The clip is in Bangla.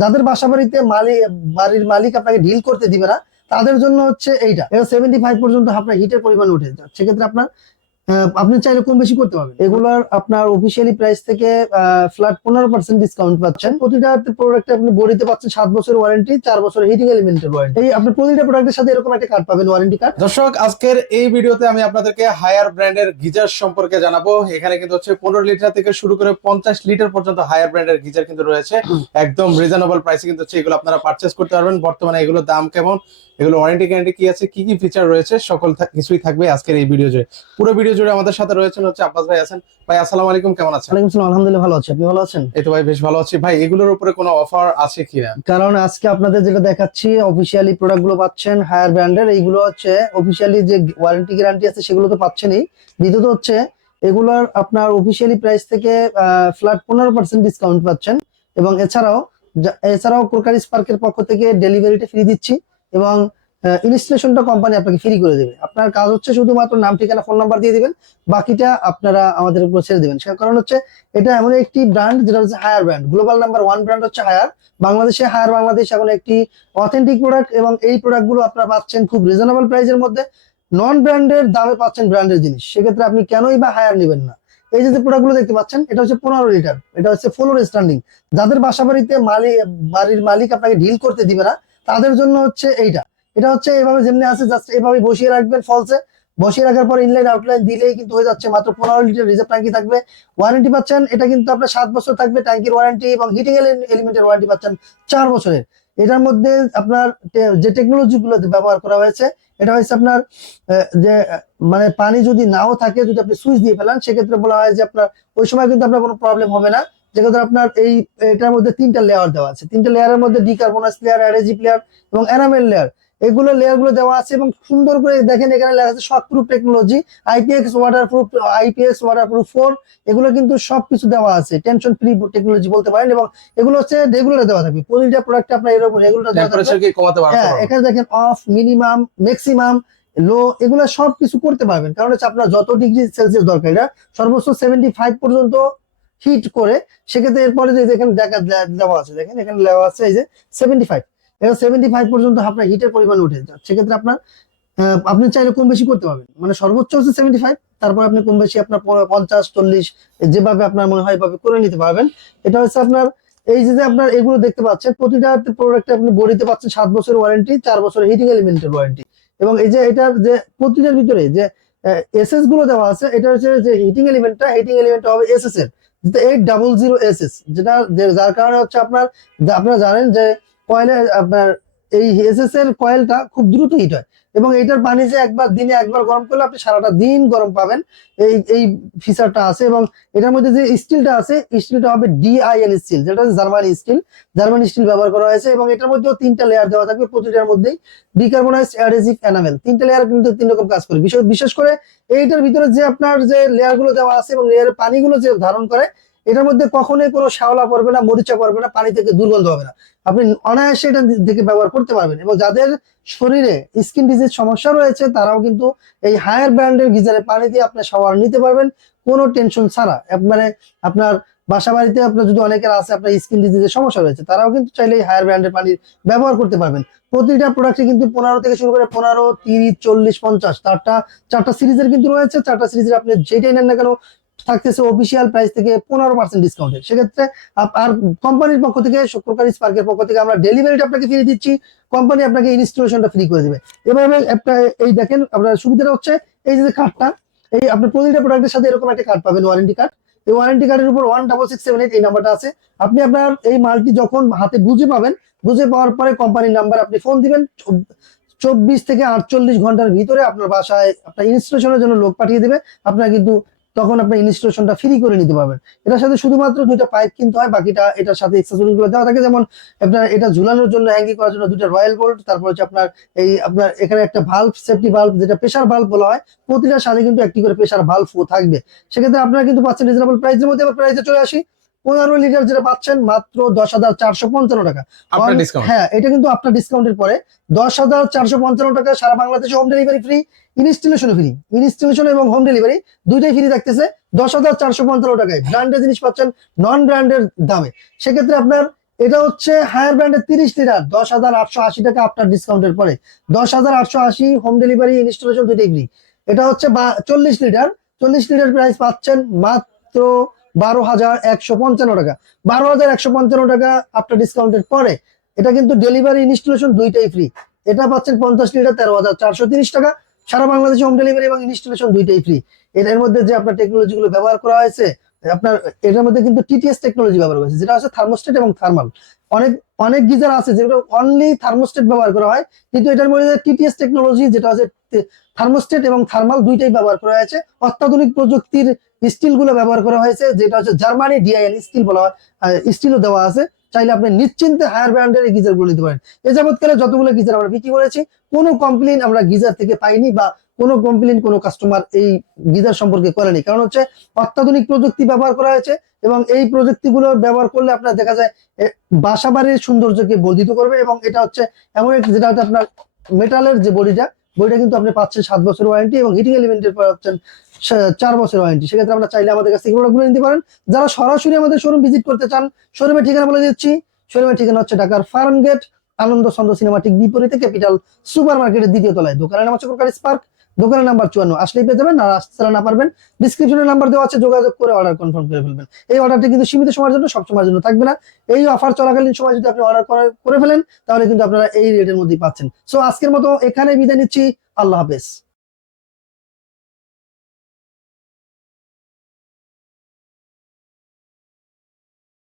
যাদের বাসা বাড়িতে বাড়ির মালিক আপনাকে ডিল করতে দিবে না, তাদের জন্য হচ্ছে এইটা। এটা 75 পর্যন্ত আপনার হিটের পরিমাণ উঠে যায়। সেক্ষেত্রে আপনার আপনি চাইলে কম বেশি করতে পারবেন। এগুলার আপনার অফিসিয়ালি প্রাইস থেকে ফ্ল্যাট 15% ডিসকাউন্ট পাচ্ছেন। প্রতিটা প্রোডাক্টে আপনি বডিতে পাচ্ছেন 7 বছরের ওয়ারেন্টি, 4 বছরের হিটিং এলিমেন্টের ওয়ারেন্টি। এই আপনি প্রতিটা প্রোডাক্টের সাথে এরকম একটা কার্ড পাবেন, ওয়ারেন্টি কার্ড। দর্শক, আজকের এই ভিডিওতে আমি আপনাদেরকে হায়ার ব্র্যান্ডের গিজার সম্পর্কে জানাবো। এখানে কিন্তু হচ্ছে 15 লিটার থেকে শুরু করে 50 লিটার পর্যন্ত হায়ার ব্র্যান্ডের গিজার কিন্তু রয়েছে। একদম রিজনেবল প্রাইসে কিন্তু হচ্ছে এগুলো আপনারা পারচেস করতে পারবেন। বর্তমানে এগুলোর দাম কেমন, এগুলো ওয়ারেন্টি গ্যারান্টি কি আছে, কি কি ফিচার রয়েছে, সকল কিছুই থাকবে আজকের এই ভিডিও জুড়ে। পুরো ভিডিও জুড়ে আমাদের সাথে রয়েছেন হচ্ছে আব্বাস ভাই আছেন। ভাই আসসালামু আলাইকুম, কেমন আছেন? ওয়ালাইকুম আসসালাম, আলহামদুলিল্লাহ ভালো আছি। আপনি ভালো আছেন? এই তো ভাই বেশ ভালো আছি। ভাই এগুলোর উপরে কোনো অফার আছে কিনা? কারণ আজকে আপনাদের যেটা দেখাচ্ছি অফিসিয়ালি প্রোডাক্ট গুলো পাচ্ছেন হায়ার ব্র্যান্ডের। এইগুলো হচ্ছে অফিসিয়ালি যে ওয়ারেন্টি গ্যারান্টি আছে সেগুলো তো পাচ্ছেনই। দ্বিতীয়ত হচ্ছে এগুলোর আপনার অফিসিয়ালি প্রাইস থেকে ফ্ল্যাট 15% ডিসকাউন্ট পাচ্ছেন। এবং এছাড়াও ক্রোকারি স্পার্কের পক্ষ থেকে ডেলিভারিটা ফ্রি দিচ্ছি এবং ইনস্টলেশনটা কোম্পানি আপনাকে ফ্রি করে দেবে। আপনার কাজ হচ্ছে শুধুমাত্র নাম, ঠিকানা, ফোন নাম্বার দিয়ে দিবেন, বাকিটা আপনারা আমাদের উপর ছেড়ে দিবেন। সে কারণ হচ্ছে এটা এমন একটি ব্র্যান্ড যেটা হচ্ছে Haier brand, global number 1 brand হচ্ছে হায়ার। বাংলাদেশে হায়ার বাংলাদেশ এখন একটি অথেন্টিক প্রোডাক্ট এবং এই প্রোডাক্ট গুলো আপনারা পাচ্ছেন খুব রিজনেবল প্রাইসের মধ্যে, নন ব্র্যান্ডের দামে পাচ্ছেন ব্র্যান্ডের জিনিস। সেক্ষেত্রে আপনি কেনই বা হায়ার নেবেন না? এই যে প্রোডাক্ট গুলো দেখতে পাচ্ছেন, এটা হচ্ছে 15 লিটার, এটা হচ্ছে ফ্লোর স্ট্যান্ডিং। যাদের বাসা বাড়িতে বাড়ির মালিক আপনাকে ডিল করতে দিবে না, তাদের জন্য হচ্ছে এইটা। এটা হচ্ছে এভাবে যেমনি আছে জাস্ট এভাবে বসিয়ে রাখবেন ফলসে। বসিয়ে রাখার পর ইনলাইন আউটলাইন দিলেই কিন্তু হয়ে যাচ্ছে। মাত্র 15 লিটার রিজার্ভ ট্যাঙ্কি থাকবে, ওয়ারেন্টি পাচ্ছেন। এটা কিন্তু আপনার 7 বছর থাকবে ট্যাঙ্কির ওয়ারেন্টি এবং হিটিং এলিমেন্টের ওয়ারেন্টি পাচ্ছেন 4 বছরের। এটার মধ্যে আপনার যে টেকনোলজি গুলো ব্যবহার করা হয়েছে, এটা হচ্ছে আপনার যে মানে পানি যদি নাও থাকে, যদি আপনি সুইচ দিয়ে ফেলেন, সেক্ষেত্রে বলা হয় যে আপনার ওই সময় কিন্তু আপনার কোনো প্রবলেম হবে না। যেক্ষেত্রে আপনার এটার মধ্যে 3টা লেয়ার দেওয়া আছে। 3টা লেয়ারের মধ্যে ডিকার্বনাইজ লেয়ার, অ্যাডহেজিভ লেয়ার এবং এনামেল লেয়ার, এগুলো লেয়ার গুলো দেওয়া আছে। এবং সুন্দর করে দেখেন এখানে লেখা আছে শক প্রুফ টেকনোলজি, আইপিএস ওয়াটারপ্রুফ 4। এগুলো কিন্তু সবকিছু দেওয়া আছে, টেনশন ফ্রি টেকনোলজি বলতে পারেন। এবং এগুলো হচ্ছে রেগুলার দেওয়া থাকবে, প্রতিটা প্রোডাক্ট আপনার এরকম রেগুলার দেওয়া টেম্পারেচার থাকবে। কি কমাতে পারবেন? হ্যাঁ, এখানে দেখেন অফ, মিনিমাম, ম্যাক্সিমাম, লো, এগুলো সবকিছু করতে পারবেন। কারণ হচ্ছে আপনার যত ডিগ্রি সেলসিয়াস দরকার, এটা সর্বোচ্চ 75 পর্যন্ত হিট করে। সেক্ষেত্রে এরপরে যে এখানে দেওয়া আছে, দেখেন এখানে দেওয়া আছে এই যে 75, এটা 75 পর্যন্ত আপনার হিটের পরিমাণ উঠে যায়। সেক্ষেত্রে আপনার আপনি চাইলে কম বেশি করতে পারবেন। মানে সর্বোচ্চ হচ্ছে 75, তারপর আপনি কম বেশি আপনার 50, 40 যেভাবে আপনার মনে হয় এভাবে করে নিতে পারবেন। এটা হচ্ছে আপনার এই যে আপনার এগুলো দেখতে পাচ্ছেন, প্রতিটা প্রোডাক্টে আপনি বডিতে পাচ্ছেন 7 বছরের ওয়ারেন্টি, 4 বছরের হিটিং এলিমেন্টের ওয়ারেন্টি। এবং এই যে এটার যে প্রতিটার ভিতরে যে এসএস গুলো দেওয়া আছে, এটা হচ্ছে যে হিটিং এলিমেন্টটা হবে এসএস এর 800 এসএস, যেটা যার কারণে হচ্ছে আপনারা জানেন যে কয়েলে আপনার এই এসএস এর কয়েলটা খুব দ্রুত হিট হয়। এবং এইটার পানি যে দিনে একবার গরম করলে আপনি সারাটা দিন গরম পাবেন, এই ফিচারটা আছে। এবং এটার মধ্যে যে স্টিলটা আছে, স্টিলটা হবে ডিআইএল স্টিল, যেটা জার্মানি স্টিল ব্যবহার করা হয়েছে। এবং এটার মধ্যেও 3টা লেয়ার দেওয়া থাকবে, প্রতিটার মধ্যেই ডিকার্বনাইজড, অ্যাডহেজিভ, এনামেল। 3টা লেয়ার কিন্তু 3 রকম কাজ করে। বিশেষ করে এইটার ভিতরে যে আপনার যে লেয়ার গুলো দেওয়া আছে এবং লেয়ারের পানিগুলো যে ধারণ করে, এটার মধ্যে কখনোই কোনো শ্যাওলা পড়বে না, মরিচা পড়বে না, পানি থেকে দুর্গন্ধ হবে না। আপনি অনায়াসে এটা থেকে ব্যবহার করতে পারবেন। এবং যাদের শরীরে স্কিন ডিজিজ সমস্যা রয়েছে, তারাও কিন্তু এই হায়ার ব্র্যান্ডের গিজারের পানি দিয়ে আপনি শাওয়ার নিতে পারবেন কোনো টেনশন ছাড়া। মানে আপনার বাসা বাড়িতে আপনার যদি অনেকের আছে আপনার স্কিন ডিজিজের সমস্যা রয়েছে, তারাও কিন্তু চাইলে হায়ার ব্র্যান্ডের পানি ব্যবহার করতে পারবেন। প্রতিটা প্রোডাক্টে কিন্তু 15 থেকে শুরু করে 15, 30, 40, 50 চারটা সিরিজের কিন্তু রয়েছে। 4টা সিরিজের আপনি যেটাই নেন না কেন থাকতেছে অফিসিয়াল প্রাইস থেকে 15% ডিসকাউন্টে। সেক্ষেত্রে আর কোম্পানির পক্ষ থেকে, ক্রোকারি স্পার্কের পক্ষ থেকে আমরা ডেলিভারিটা আপনাকে ফ্রি দিচ্ছি, কোম্পানি আপনাকে ইনস্টলেশনটা ফ্রি করে দেবে। এভাবে এই দেখেন আপনার সুবিধাটা হচ্ছে এই যে কার্ডটা, এই আপনি প্রতিটা প্রোডাক্টের সাথে এরকম একটা কার্ড পাবেন, ওয়ারেন্টি কার্ড। এই ওয়ারেন্টি কার্ডের উপর 16678 এই নাম্বারটা আছে। আপনি আপনার এই মালটি যখন হাতে বুঝে পাবেন, বুঝে পাওয়ার পরে কোম্পানির নাম্বার আপনি ফোন দিবেন, 24 থেকে 48 ঘন্টার ভিতরে আপনার বাসায় আপনার ইনস্টলেশনের জন্য লোক পাঠিয়ে দেবে। আপনার কিন্তু তখন আপনার ইনস্টলেশনটা ফ্রি করে নিতে পারবেন। এটার সাথে শুধুমাত্র 2টা পাইপ কিনতে হয়, বাকিটা এটার সাথে অ্যাকসেসরিজ গুলো দেওয়া থাকে। যেমন আপনার এটা ঝুলানোর জন্য, হ্যাঙ্গিং করার জন্য 2টা রয়্যাল বোল্ট, তারপর হচ্ছে আপনার এখানে একটা ভালভ, সেফটি ভালভ, যেটা প্রেসার ভালভ বলা হয়। প্রতিটার সাথে কিন্তু একটি করে প্রেসার ভালভও থাকবে। সেক্ষেত্রে আপনারা কিন্তু পাচ্ছেন রিজনেবল প্রাইসের মধ্যে। এবার প্রাইসে চলে আসি, 15 লিটার যেটা পাচ্ছেন মাত্র 10,455 টাকা। হ্যাঁ, এটা কিন্তু আপনার ডিসকাউন্টের পরে 10,455 টাকা। সারা বাংলাদেশে হোম ডেলিভারি ফ্রি, ইনস্টলেশন এবং হোম ডেলিভারি দুইটাই ফ্রি থাকতেছে 10,455 টাকায়। ব্র্যান্ডের জিনিস পাচ্ছেন নন ব্র্যান্ডের দামে। সেক্ষেত্রে আপনার এটা হচ্ছে হায়ার ব্র্যান্ডের 30 লিটার 10,880 টাকা আফটার ডিসকাউন্টের পরে। 10,880 হোম ডেলিভারি ইনস্টলেশন দুইটাই ফ্রি। এটা হচ্ছে 40 লিটার, 40 লিটার প্রাইস পাচ্ছেন মাত্র 12,155 টাকা। 12,155 টাকা আফটার ডিসকাউন্টের পরে। এটা কিন্তু ডেলিভারি ইনস্টলেশন দুইটাই ফ্রি। এটা পাচ্ছেন 50 লিটার 13,430 টাকা। সারা বাংলাদেশে হোম ডেলিভারি এবং ইনস্টলেশন দুইটাই ফ্রি। এর মধ্যে যে আপনার টেকনোলজি গুলো ব্যবহার করা হয়েছে, আপনার এটার মধ্যে কিন্তু টিটিএস টেকনোলজি ব্যবহার করেছে, যেটা হচ্ছে থার্মোস্টেট এবং থার্মাল। অনেক অনেক গিজার আছে যেগুলো অনলি থার্মোস্টেট ব্যবহার করা হয়, কিন্তু এটার মধ্যে টিটিএস টেকনোলজি যেটা হচ্ছে থার্মোস্টেট এবং থার্মাল দুইটাই ব্যবহার করা হয়েছে। অত্যাধুনিক প্রযুক্তির স্টিল গুলো ব্যবহার করা হয়েছে, যেটা হচ্ছে জার্মানি ডিআইএল স্টিল বলা হয়, স্টিলও দেওয়া আছে। চাইলে আপনি নিশ্চিন্তে হায়ার ব্র্যান্ডের গিজার গুলো নিতে পারেন। এ যাবৎকালে যতগুলো গিজার আমরা বিক্রি করেছি, কোনো কমপ্লেন আমরা গিজার থেকে পাইনি, বা কোনো কমপ্লেন কোনো কাস্টমার এই গিজার সম্পর্কে করেনি। কারণ হচ্ছে অত্যাধুনিক প্রযুক্তি ব্যবহার করা হয়েছে, এবং এই প্রযুক্তিগুলো ব্যবহার করলে আপনার দেখা যায় বাসা বাড়ির সৌন্দর্যকে বর্ধিত করবে। এবং এটা হচ্ছে এমন একটি, যেটা হচ্ছে আপনার মেটালের যে বডিটা কিন্তু আপনি পাচ্ছেন 7 বছর ওয়ারেন্টি, এবং হিটিং এলিমেন্টের পাচ্ছেন 4 বছর ওয়ারেন্টি। সেক্ষেত্রে আমরা চাইলে আমাদের কাছ থেকে প্রোডাক্টগুলো নিতে পারেন। যারা সরাসরি আমাদের শোরুম ভিজিট করতে চান, শোরুমের ঠিকানা বলে দিচ্ছি। শোরুমের ঠিকানা হচ্ছে ঢাকার ফার্ম গেট, আনন্দ ছন্দ সিনেমাটিক বিপরীতে ক্যাপিটাল সুপার মার্কেটের 2য় তলায়। দোকানের নাম হচ্ছে কোরকারি স্পার্ক, দোকানের নাম্বার 54। আসলেই পেয়ে যাবেন, আর আসতে না পারবেন ডিসক্রিপশনে নাম্বার দেওয়া আছে, যোগাযোগ করে অর্ডার কনফার্ম করে ফেলবেন। এই অর্ডারটি কিন্তু সীমিত সময়ের জন্য, সব সময়ের জন্য থাকবে না। এই অফার চলাকালীন সময় যদি আপনি অর্ডার করে ফেলেন, তাহলে কিন্তু আপনারা এই রেটের মধ্যেই পাচ্ছেন। সো আজকের মতো এখানে বিদায় নিচ্ছি। আল্লাহ হাফেজ।